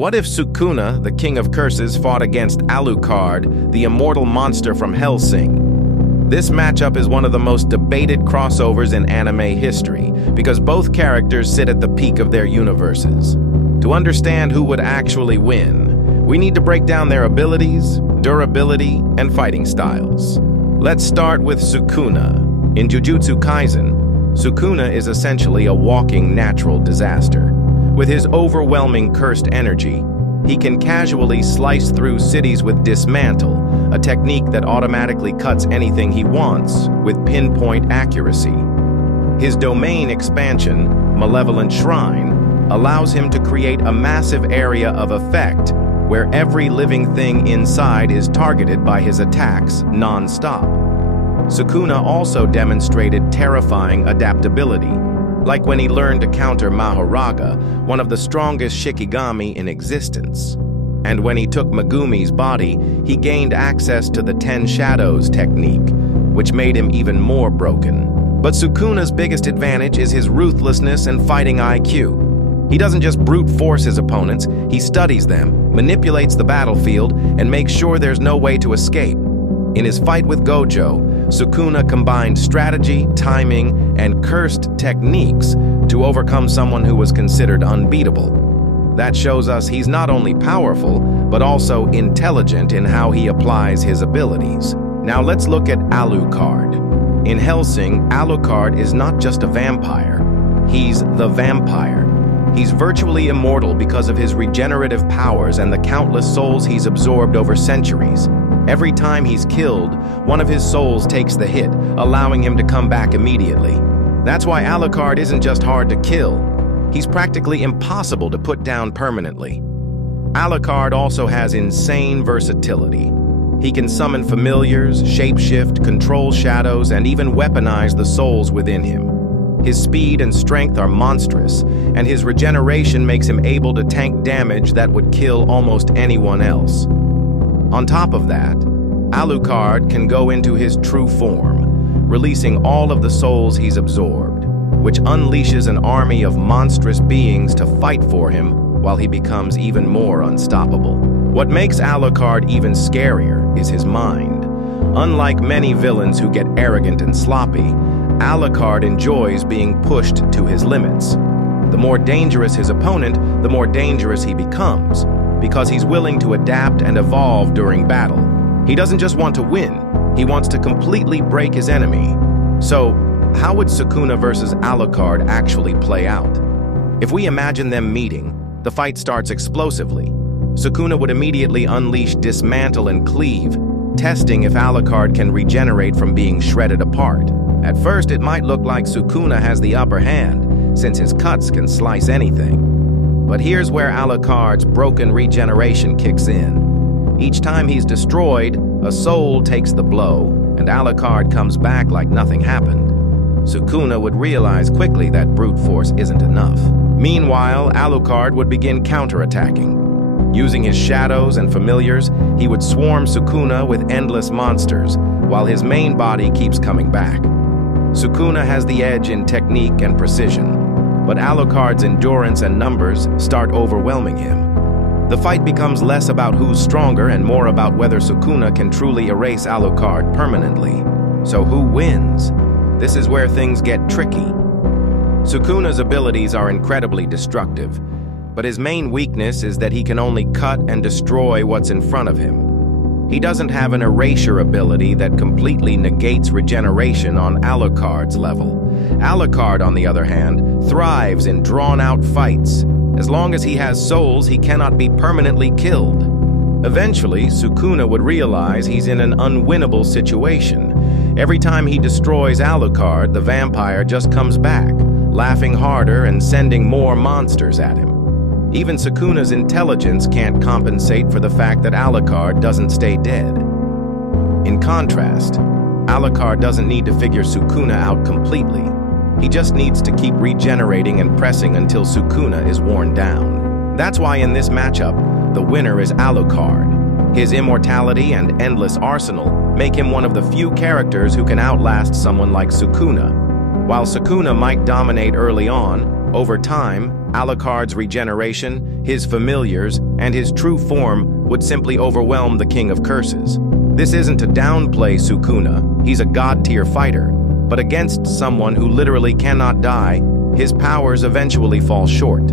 What if Sukuna, the king of curses, fought against Alucard, the immortal monster from Hellsing? This matchup is one of the most debated crossovers in anime history because both characters sit at the peak of their universes. To understand who would actually win, we need to break down their abilities, durability, and fighting styles. Let's start with Sukuna. In Jujutsu Kaisen, Sukuna is essentially a walking natural disaster. With his overwhelming cursed energy, he can casually slice through cities with dismantle, a technique that automatically cuts anything he wants with pinpoint accuracy. His domain expansion, Malevolent Shrine, allows him to create a massive area of effect where every living thing inside is targeted by his attacks non-stop. Sukuna also demonstrated terrifying adaptability, like when he learned to counter Mahoraga, one of the strongest Shikigami in existence. And when he took Megumi's body, he gained access to the 10 Shadows technique, which made him even more broken. But Sukuna's biggest advantage is his ruthlessness and fighting IQ. He doesn't just brute force his opponents, he studies them, manipulates the battlefield, and makes sure there's no way to escape. In his fight with Gojo, Sukuna combined strategy, timing, and cursed techniques to overcome someone who was considered unbeatable. That shows us he's not only powerful, but also intelligent in how he applies his abilities. Now let's look at Alucard. In Hellsing, Alucard is not just a vampire, he's the vampire. He's virtually immortal because of his regenerative powers and the countless souls he's absorbed over centuries. Every time he's killed, one of his souls takes the hit, allowing him to come back immediately. That's why Alucard isn't just hard to kill. He's practically impossible to put down permanently. Alucard also has insane versatility. He can summon familiars, shapeshift, control shadows, and even weaponize the souls within him. His speed and strength are monstrous, and his regeneration makes him able to tank damage that would kill almost anyone else. On top of that, Alucard can go into his true form, releasing all of the souls he's absorbed, which unleashes an army of monstrous beings to fight for him while he becomes even more unstoppable. What makes Alucard even scarier is his mind. Unlike many villains who get arrogant and sloppy, Alucard enjoys being pushed to his limits. The more dangerous his opponent, the more dangerous he becomes, because he's willing to adapt and evolve during battle. He doesn't just want to win, he wants to completely break his enemy. So, how would Sukuna versus Alucard actually play out? If we imagine them meeting, the fight starts explosively. Sukuna would immediately unleash Dismantle and Cleave, testing if Alucard can regenerate from being shredded apart. At first, it might look like Sukuna has the upper hand, since his cuts can slice anything. But here's where Alucard's broken regeneration kicks in. Each time he's destroyed, a soul takes the blow, and Alucard comes back like nothing happened. Sukuna would realize quickly that brute force isn't enough. Meanwhile, Alucard would begin counterattacking. Using his shadows and familiars, he would swarm Sukuna with endless monsters, while his main body keeps coming back. Sukuna has the edge in technique and precision, but Alucard's endurance and numbers start overwhelming him. The fight becomes less about who's stronger and more about whether Sukuna can truly erase Alucard permanently. So who wins? This is where things get tricky. Sukuna's abilities are incredibly destructive, but his main weakness is that he can only cut and destroy what's in front of him. He doesn't have an erasure ability that completely negates regeneration on Alucard's level. Alucard, on the other hand, thrives in drawn-out fights. As long as he has souls, he cannot be permanently killed. Eventually, Sukuna would realize he's in an unwinnable situation. Every time he destroys Alucard, the vampire just comes back, laughing harder and sending more monsters at him. Even Sukuna's intelligence can't compensate for the fact that Alucard doesn't stay dead. In contrast, Alucard doesn't need to figure Sukuna out completely. He just needs to keep regenerating and pressing until Sukuna is worn down. That's why in this matchup, the winner is Alucard. His immortality and endless arsenal make him one of the few characters who can outlast someone like Sukuna. While Sukuna might dominate early on, over time, Alucard's regeneration, his familiars, and his true form would simply overwhelm the King of Curses. This isn't to downplay Sukuna, he's a god-tier fighter, but against someone who literally cannot die, his powers eventually fall short.